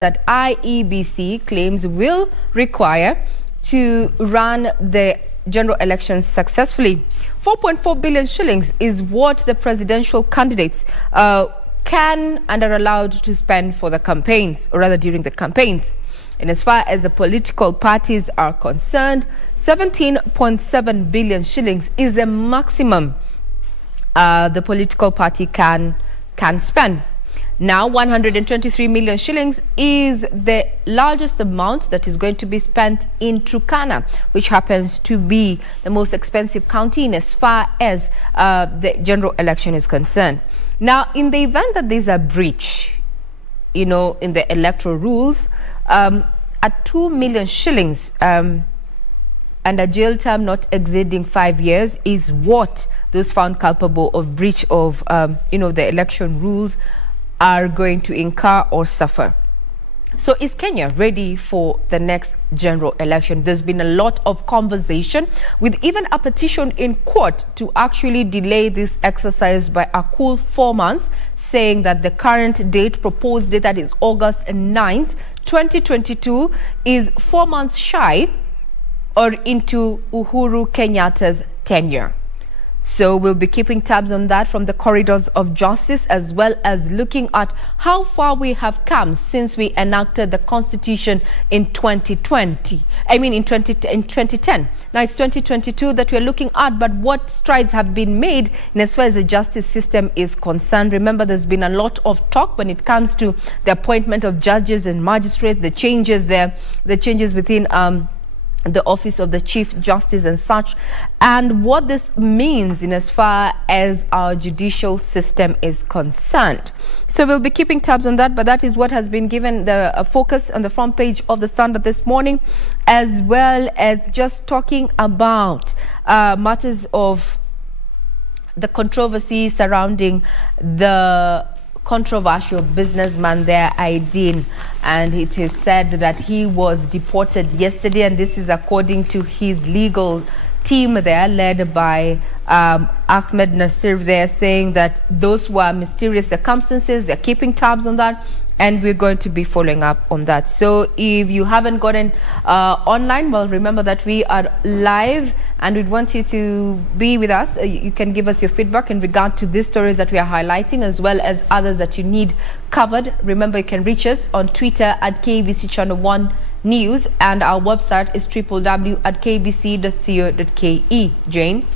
that IEBC claims will require to run the general elections successfully. 4.4 billion shillings is what the presidential candidates can and are allowed to spend for the campaigns, or rather during the campaigns. And as far as the political parties are concerned, 17.7 billion shillings is the maximum the political party can spend. Now, 123 million shillings is the largest amount that is going to be spent in Turkana, which happens to be the most expensive county in as far as the general election is concerned. Now, in the event that there's a breach, in the electoral rules, at 2 million shillings and a jail term not exceeding 5 years is what those found culpable of breach of, the election rules are going to incur or suffer. So is Kenya ready for the next general election? There's been a lot of conversation, with even a petition in court to actually delay this exercise by a cool 4 months, saying that the current date, proposed date, that is August 9th, 2022, is 4 months shy or into Uhuru Kenyatta's tenure. So we'll be keeping tabs on that from the corridors of justice, as well as looking at how far we have come since we enacted the Constitution in 2010. Now it's 2022 that we're looking at, but what strides have been made in as far as the justice system is concerned? Remember, there's been a lot of talk when it comes to the appointment of judges and magistrates, the changes within the office of the Chief Justice and such, and what this means in as far as our judicial system is concerned. So we'll be keeping tabs on that, but that is what has been given the focus on the front page of the Standard this morning, as well as just talking about matters of the controversy surrounding the controversial businessman there, Aidin, and it is said that he was deported yesterday, and this is according to his legal team there, led by Ahmed Nasir. They're saying that those were mysterious circumstances. They're keeping tabs on that, and we're going to be following up on that. So if you haven't gotten online, well, remember that we are live, and we'd want you to be with us. You can give us your feedback in regard to these stories that we are highlighting, as well as others that you need covered. Remember, you can reach us on Twitter at KBC Channel 1 News, and our website is www.kbc.co.ke. Jane?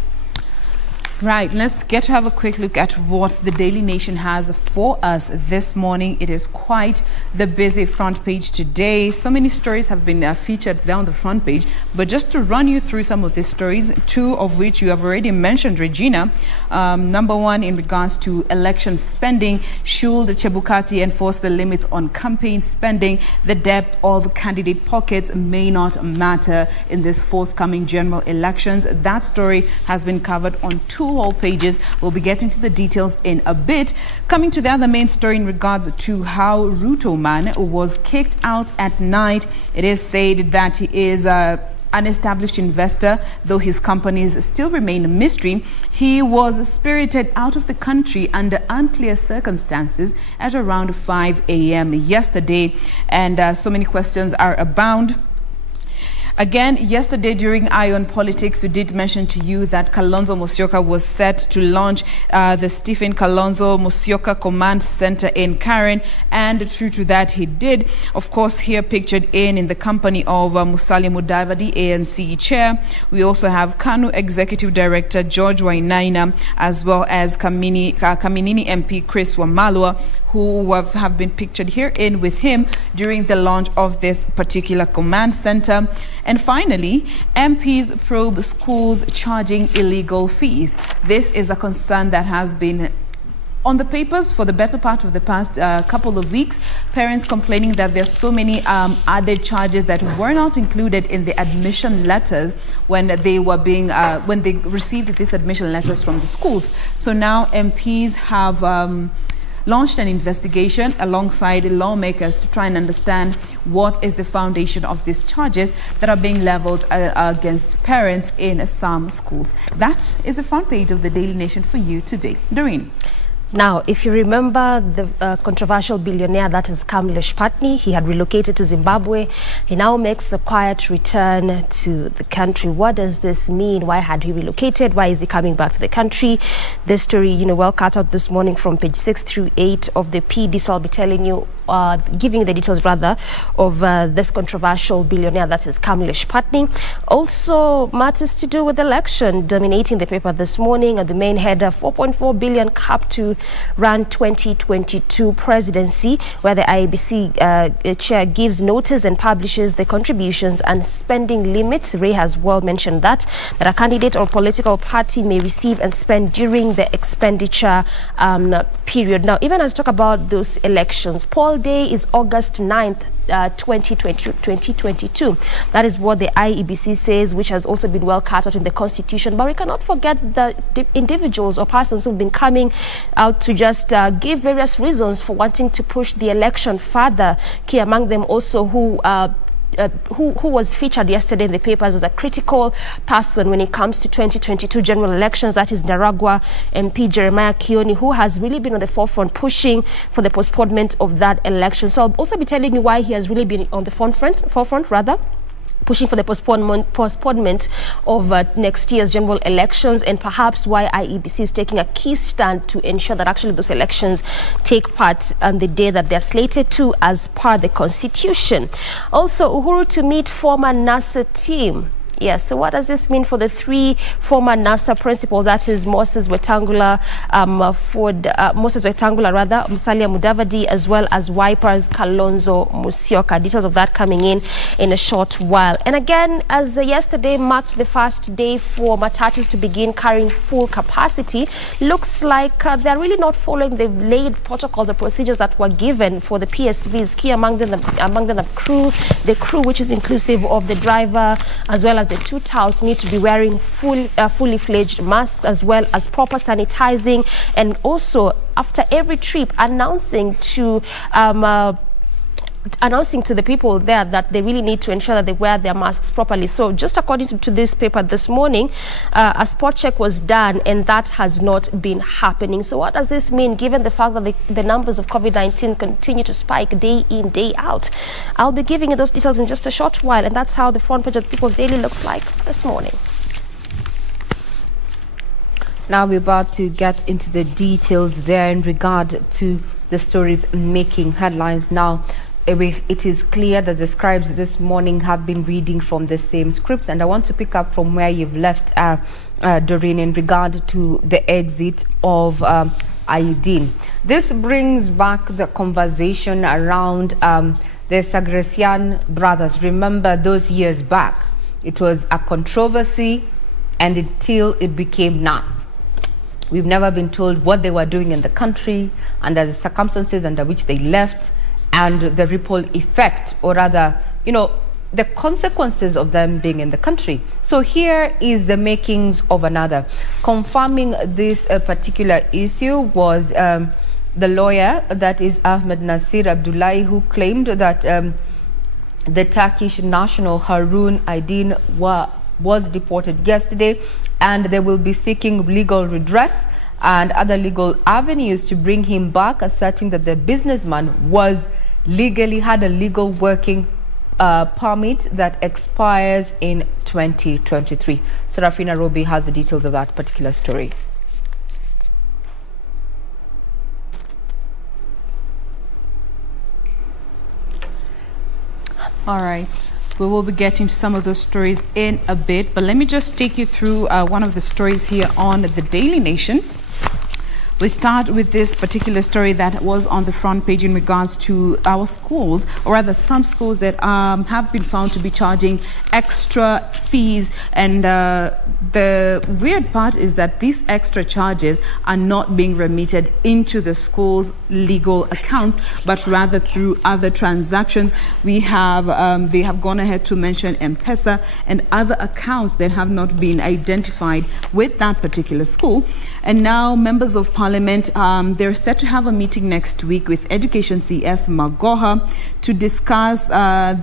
Right, let's get to have a quick look at what the Daily Nation has for us this morning. It is quite the busy front page today. So many stories have been featured there on the front page, but just to run you through some of these stories, two of which you have already mentioned, Regina. Number one, in regards to election spending, should Chebukati enforce the limits on campaign spending? The depth of candidate pockets may not matter in this forthcoming general elections. That story has been covered on two whole pages. We'll be getting to the details in a bit. Coming to the other main story in regards to how Ruto man was kicked out at night. It is said that he is an established investor, though his companies still remain a mystery. He was spirited out of the country under unclear circumstances at around 5 a.m. yesterday, and so many questions are abound. Again, yesterday during Ion Politics, we did mention to you that Kalonzo Musyoka was set to launch the Stephen Kalonzo Musyoka Command Center in Karen, and true to that, he did. Of course, here pictured in the company of Musalia Mudavadi, ANC chair. We also have KANU Executive Director George Wainaina, as well as Kaminini MP Chris Wamalwa, who have been pictured here in with him during the launch of this particular command center. And finally, MPs probe schools charging illegal fees. This is a concern that has been on the papers for the better part of the past couple of weeks. Parents complaining that there's so many added charges that were not included in the admission letters when they were being when they received these admission letters from the schools. So now MPs have launched an investigation alongside lawmakers to try and understand what is the foundation of these charges that are being leveled against parents in some schools. That is the front page of the Daily Nation for you today. Doreen. Now, if you remember the controversial billionaire that is Kamlesh Patni, he had relocated to Zimbabwe. He now makes a quiet return to the country. What does this mean? Why had he relocated? Why is he coming back to the country? This story, well cut up this morning from page 6 through 8 of the PD. So I'll be telling you, giving the details rather of this controversial billionaire that is Kamlesh Patni. Also, matters to do with election dominating the paper this morning, and the main header, 4.4 billion cap to run 2022 presidency, where the IEBC chair gives notice and publishes the contributions and spending limits. Ray has well mentioned that a candidate or political party may receive and spend during the expenditure period. Now, even as we talk about those elections, poll day is August 9th, 2022. That is what the IEBC says, which has also been well cut out in the constitution. But we cannot forget the individuals or persons who've been coming out to just give various reasons for wanting to push the election further. Key among them also who was featured yesterday in the papers as a critical person when it comes to 2022 general elections. That is Naragwa MP Jeremiah Kioni, who has really been on the forefront pushing for the postponement of that election. So I'll also be telling you why he has really been on the forefront pushing for the postponement of next year's general elections, and perhaps why IEBC is taking a key stand to ensure that actually those elections take part on the day that they're slated to as per the constitution. Also, Uhuru to meet former NASA team. Yes, so what does this mean for the three former NASA principals? That is Moses Wetangula, Musalia Mudavadi, as well as Wiper's Kalonzo Musyoka. Details of that coming in a short while. And again, as yesterday marked the first day for matatus to begin carrying full capacity, looks like they're really not following the laid protocols or procedures that were given for the PSVs. Key among them the crew, which is inclusive of the driver as well as the two touts, need to be wearing fully fledged masks, as well as proper sanitizing, and also after every trip announcing to the people there that they really need to ensure that they wear their masks properly. So just according to this paper this morning, a spot check was done, and that has not been happening. So what does this mean, given the fact that the numbers of COVID-19 continue to spike day in, day out? I'll be giving you those details in just a short while, and that's how the front page of People's Daily looks like this morning. Now we're about to get into the details there in regard to the stories making headlines. Now, it is clear that the scribes this morning have been reading from the same scripts, and I want to pick up from where you've left, Doreen, in regard to the exit of Ayudin. This brings back the conversation around the Sagresian brothers. Remember those years back, it was a controversy, and until it became none. We've never been told what they were doing in the country, under the circumstances under which they left, and the ripple effect, or rather, the consequences of them being in the country. So here is the makings of another. Confirming this particular issue was the lawyer, that is Ahmed Nasir Abdullahi, who claimed that the Turkish national Harun Aydin was deported yesterday, and they will be seeking legal redress and other legal avenues to bring him back, asserting that the businessman had a legal working permit that expires in 2023. Serafina Robi has the details of that particular story. All right. We will be getting to some of those stories in a bit, but let me just take you through one of the stories here on the Daily Nation. We start with this particular story that was on the front page in regards to our schools, or rather some schools that have been found to be charging extra fees. And the weird part is that these extra charges are not being remitted into the school's legal accounts, but rather through other transactions. We have they have gone ahead to mention M-Pesa and other accounts that have not been identified with that particular school. And now members of Parliament Parliament. They're set to have a meeting next week with Education CS Magoha to discuss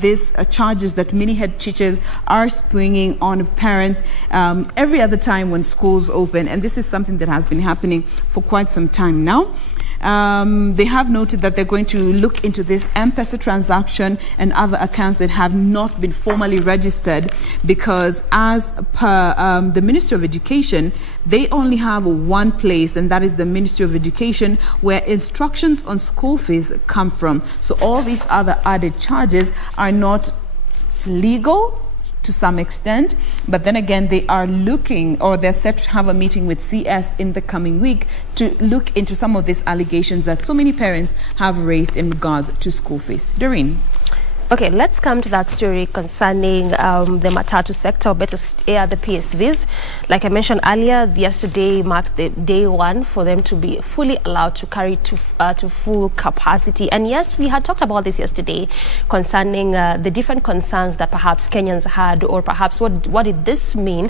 these charges that many head teachers are springing on parents every other time when schools open. And this is something that has been happening for quite some time now. They have noted that they're going to look into this M-Pesa transaction and other accounts that have not been formally registered, because as per the Ministry of Education, they only have one place, and that is the Ministry of Education, where instructions on school fees come from. So all these other added charges are not legal to some extent, but then again they are looking, or they're set to have a meeting with CS in the coming week to look into some of these allegations that so many parents have raised in regards to school fees. Doreen. Okay, let's come to that story concerning the Matatu sector, or better the PSVs. Like I mentioned earlier, yesterday marked the day one for them to be fully allowed to carry to full capacity. And yes, we had talked about this yesterday concerning the different concerns that perhaps Kenyans had, or perhaps what did this mean,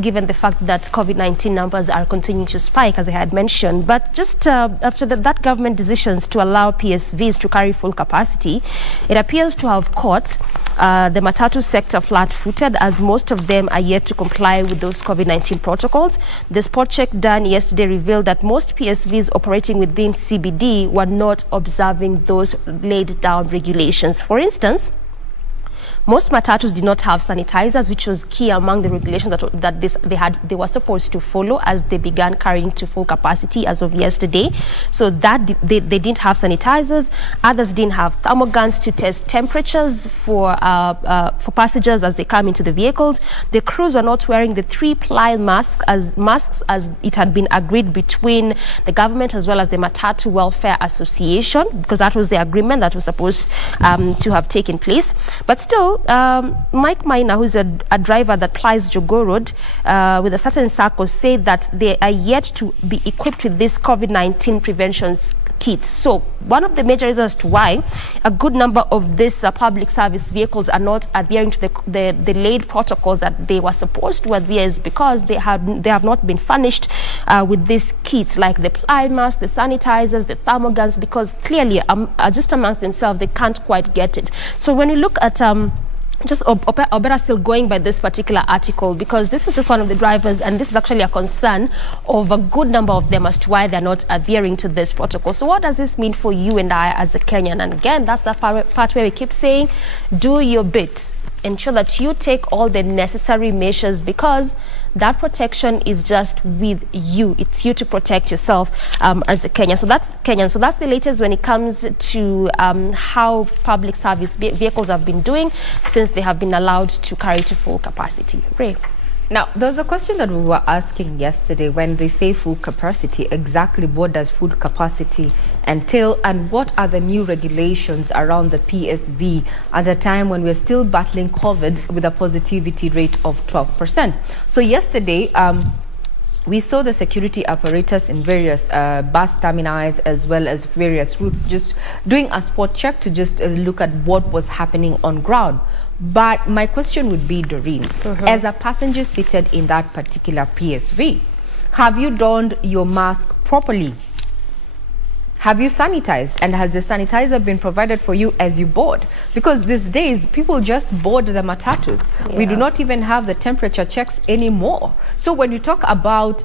given the fact that COVID-19 numbers are continuing to spike, as I had mentioned. But just after that government decisions to allow PSVs to carry full capacity, it appears to have caught the Matatu sector flat-footed, as most of them are yet to comply with those COVID-19 protocols. The spot check done yesterday revealed that most PSVs operating within CBD were not observing those laid down regulations. For instance, most matatus did not have sanitizers, which was key among the regulations that they were supposed to follow as they began carrying to full capacity as of yesterday. So that they didn't have sanitizers. Others didn't have thermoguns to test temperatures for passengers as they come into the vehicles. The crews were not wearing the 3-ply masks as it had been agreed between the government as well as the Matatu Welfare Association, because that was the agreement that was supposed to have taken place. But still, Mike Maina, who's a driver that plies Jogoo Road with a certain circle, said that they are yet to be equipped with this COVID-19 prevention kits. So one of the major reasons to why a good number of these public service vehicles are not adhering to the laid protocols that they were supposed to adhere is because they have not been furnished with these kits, like the ply masks, the sanitizers, the thermoguns, because clearly just amongst themselves they can't quite get it. So when you look at just better still going by this particular article, because this is just one of the drivers, and this is actually a concern of a good number of them as to why they're not adhering to this protocol. So what does this mean for you and I as a Kenyan? And again, that's the part where we keep saying, do your bit. Ensure that you take all the necessary measures, because that protection is just with you. It's you to protect yourself as a Kenyan. So that's Kenyan. So that's the latest when it comes to how public service vehicles have been doing since they have been allowed to carry to full capacity. Ray. Now, there's a question that we were asking yesterday. When they say full capacity, exactly what does full capacity entail, and what are the new regulations around the PSV at a time when we're still battling COVID with a positivity rate of 12%? So yesterday, we saw the security apparatus in various bus terminals as well as various routes just doing a spot check to just look at what was happening on ground. But my question would be, Doreen, as a passenger seated in that particular PSV, have you donned your mask properly? Have you sanitized? And has the sanitizer been provided for you as you board? Because these days, people just board the matatus. Yeah. We do not even have the temperature checks anymore. So when you talk about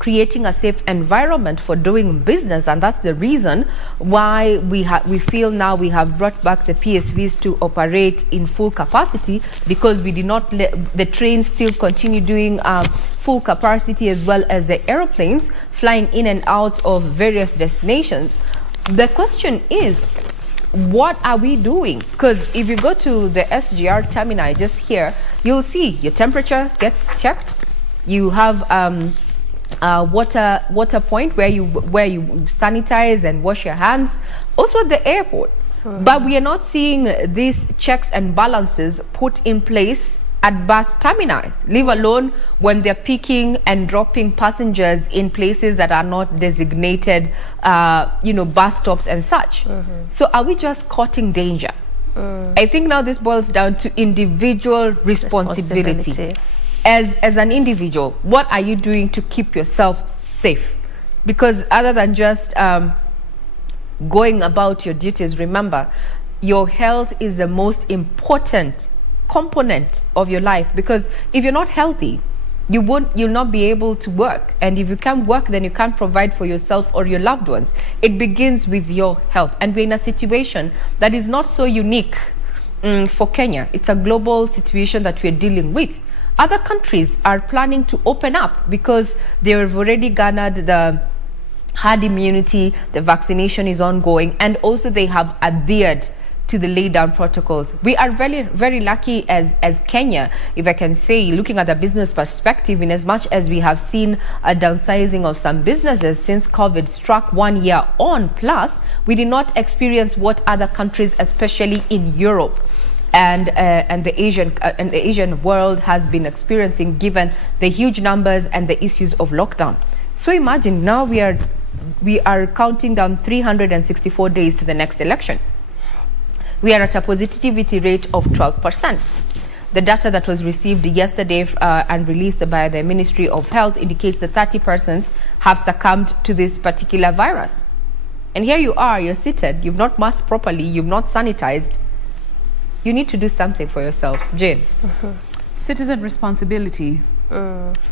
creating a safe environment for doing business, and that's the reason why we feel now we have brought back the PSVs to operate in full capacity, because we did not let the trains still continue doing full capacity, as well as the airplanes flying in and out of various destinations. The question is, what are we doing? Because if you go to the SGR terminal just here, you'll see your temperature gets checked. You have water point where you sanitize and wash your hands. Also at the airport. But we are not seeing these checks and balances put in place at bus terminals, leave alone when they're picking and dropping passengers in places that are not designated, bus stops and such. So are we just courting danger? I think now this boils down to individual responsibility. As an individual, what are you doing to keep yourself safe? Because other than just going about your duties, remember, your health is the most important component of your life. Because if you're not healthy, you'll not be able to work. And if you can't work, then you can't provide for yourself or your loved ones. It begins with your health. And we're in a situation that is not so unique for Kenya. It's a global situation that we're dealing with. Other countries are planning to open up because they've already garnered the herd immunity, the vaccination is ongoing, and also they have adhered to the laid down protocols. We are very, very lucky as Kenya, if I can say, looking at the business perspective, in as much as we have seen a downsizing of some businesses since COVID struck 1 year on, plus we did not experience what other countries, especially in Europe and the Asian world has been experiencing, given the huge numbers and the issues of lockdown. So imagine now we are counting down 364 days to the next election. We are at a positivity rate of 12%. The data that was received yesterday and released by the Ministry of Health indicates that 30 persons have succumbed to this particular virus. And here you are, you're seated, you've not masked properly, you've not sanitized. You need to do something for yourself. Jane? Citizen responsibility.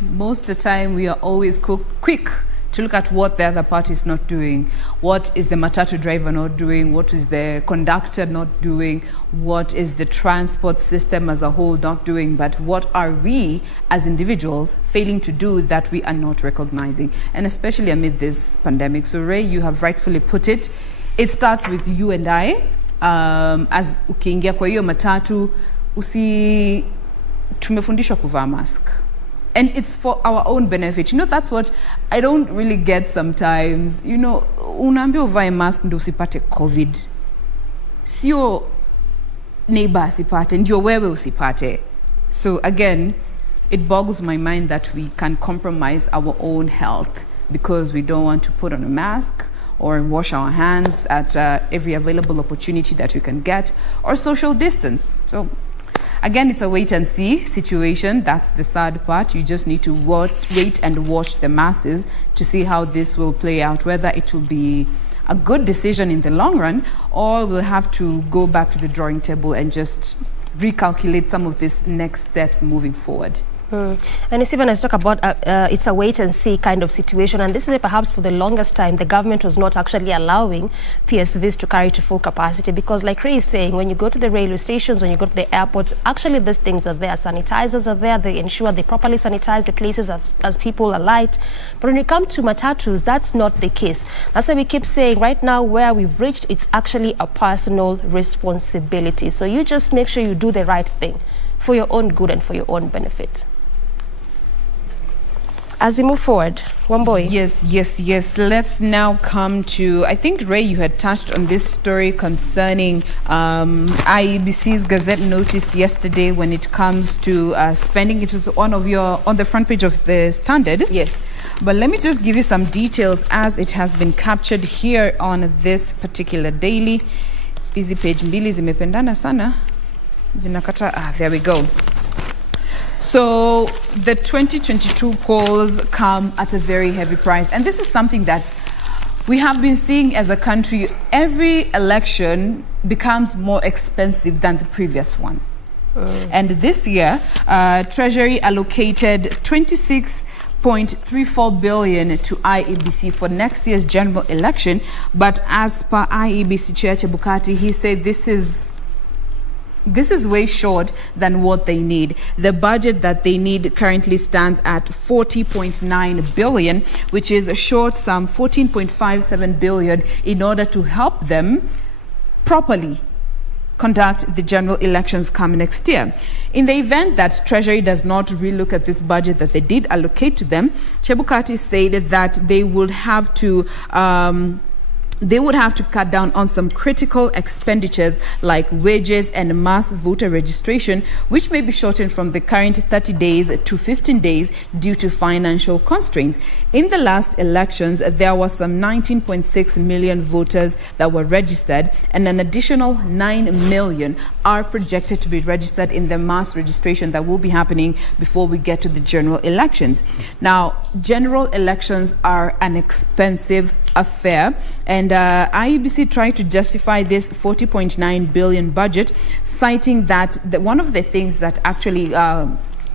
Most of the time, we are always quick to look at what the other party is not doing. What is the matatu driver not doing? What is the conductor not doing? What is the transport system as a whole not doing? But what are we as individuals failing to do that we are not recognizing? And especially amid this pandemic. So Ray, you have rightfully put it. It starts with you and I. As ukiingia kwa hiyo matatu, tumefundishwa kuvaa mask. And it's for our own benefit. You know, that's what I don't really get sometimes. You know, unaambiwa uvae mask ndio usipate COVID. Sio neighbor asipate, ndio wewe usipate. So again, it boggles my mind that we can compromise our own health because we don't want to put on a mask or wash our hands at every available opportunity that we can get, or social distance. So again, it's a wait and see situation. That's the sad part. You just need to wait and watch the masses to see how this will play out, whether it will be a good decision in the long run, or we'll have to go back to the drawing table and just recalculate some of these next steps moving forward. And Stephen has talked about it's a wait and see kind of situation, and this is perhaps for the longest time the government was not actually allowing PSVs to carry to full capacity, because like Ray is saying, when you go to the railway stations, when you go to the airport, actually these things are there, sanitizers are there, they ensure they properly sanitize the places as people alight. But when you come to matatus, that's not the case. That's why we keep saying right now where we've reached, it's actually a personal responsibility. So you just make sure you do the right thing for your own good and for your own benefit. As we move forward, Wambui. Yes. Let's now come to, I think, Ray, you had touched on this story concerning IEBC's Gazette notice yesterday when it comes to spending. It was on the front page of the Standard. Yes. But let me just give you some details as it has been captured here on this particular daily. Easy page mbili zimependana sana. Zinakata, there we go. So the 2022 polls come at a very heavy price. And this is something that we have been seeing as a country. Every election becomes more expensive than the previous one. And this year, Treasury allocated 26.34 billion to IEBC for next year's general election. But as per IEBC Chair Chebukati, he said this is way short than what they need. The budget that they need currently stands at 40.9 billion, which is a short sum, 14.57 billion, in order to help them properly conduct the general elections come next year. In the event that Treasury does not relook at this budget that they did allocate to them, Chebukati said that they would have to they would have to cut down on some critical expenditures like wages and mass voter registration, which may be shortened from the current 30 days to 15 days due to financial constraints. In the last elections, there was some 19.6 million voters that were registered, and an additional 9 million are projected to be registered in the mass registration that will be happening before we get to the general elections. Now, general elections are an expensive affair, and IEBC tried to justify this 40.9 billion budget, citing that one of the things that actually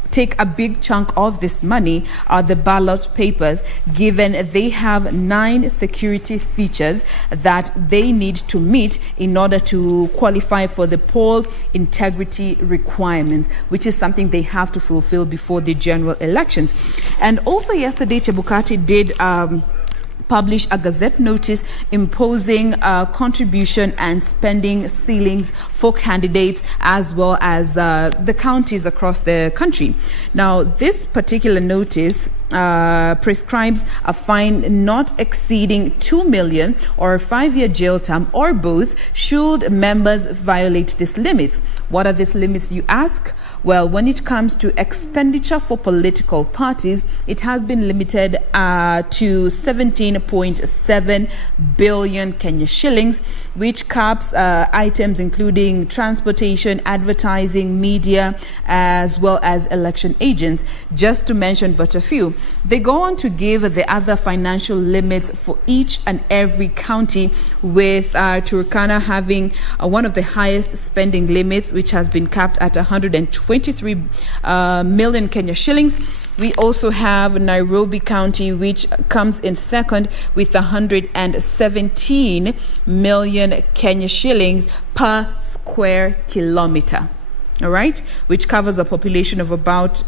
take a big chunk of this money are the ballot papers, given they have 9 security features that they need to meet in order to qualify for the poll integrity requirements, which is something they have to fulfill before the general elections. And also yesterday, Chebukati did publish a gazette notice imposing contribution and spending ceilings for candidates as well as the counties across the country. Now, this particular notice prescribes a fine not exceeding 2 million or a 5-year jail term or both should members violate these limits. What are these limits, you ask? Well, when it comes to expenditure for political parties, it has been limited to 17.7 billion Kenya shillings, which caps items including transportation, advertising, media, as well as election agents, just to mention but a few. They go on to give the other financial limits for each and every county, with Turkana having one of the highest spending limits, which has been capped at 123 million Kenya shillings. We also have Nairobi County, which comes in second with 117 million Kenya shillings per square kilometer. All right, which covers a population of about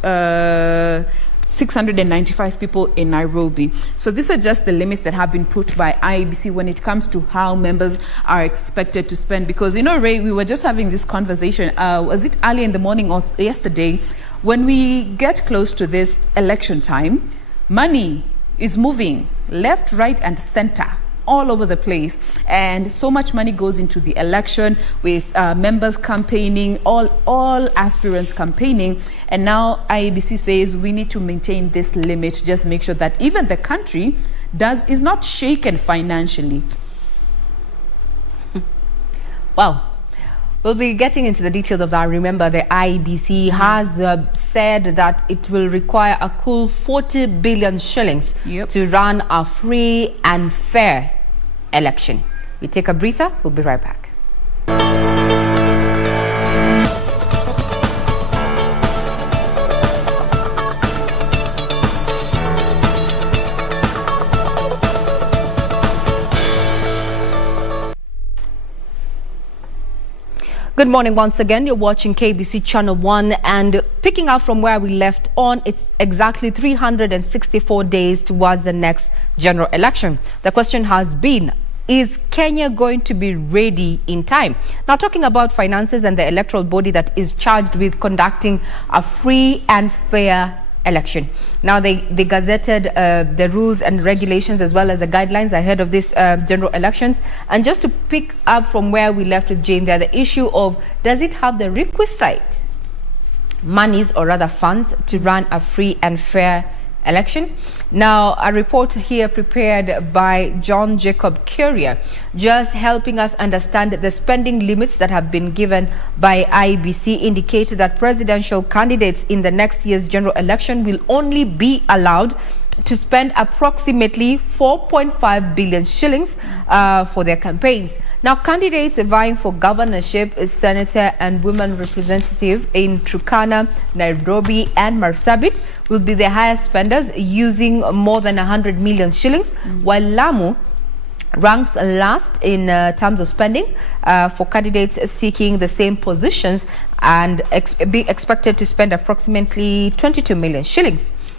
695 people in Nairobi. So these are just the limits that have been put by IEBC when it comes to how members are expected to spend. Because, you know, Ray, we were just having this conversation, was it early in the morning or yesterday? When we get close to this election time, money is moving left, right, and center all over the place, and so much money goes into the election with members campaigning, all aspirants campaigning, and now IEBC says we need to maintain this limit, just make sure that even the country is not shaken financially. Well, we'll be getting into the details of that. Remember, the IEBC has said that it will require a cool 40 billion shillings to run a free and fair election. We take a breather. We'll be right back. Good morning once again. You're watching KBC Channel 1, and picking up from where we left on, it's exactly 364 days towards the next general election. The question has been, is Kenya going to be ready in time? Now, talking about finances and the electoral body that is charged with conducting a free and fair election. Now, they gazetted the rules and regulations as well as the guidelines ahead of this general elections. And just to pick up from where we left with Jane there, the issue of, does it have the requisite monies or rather funds to run a free and fair election? Now, a report here prepared by John Jacob Courier, just helping us understand the spending limits that have been given by IEBC, indicate that presidential candidates in the next year's general election will only be allowed to spend approximately 4.5 billion shillings for their campaigns. Now, candidates vying for governorship, senator and women representative in Turkana, Nairobi and Marsabit will be the highest spenders, using more than 100 million shillings, while Lamu ranks last in terms of spending for candidates seeking the same positions and be expected to spend approximately 22 million shillings.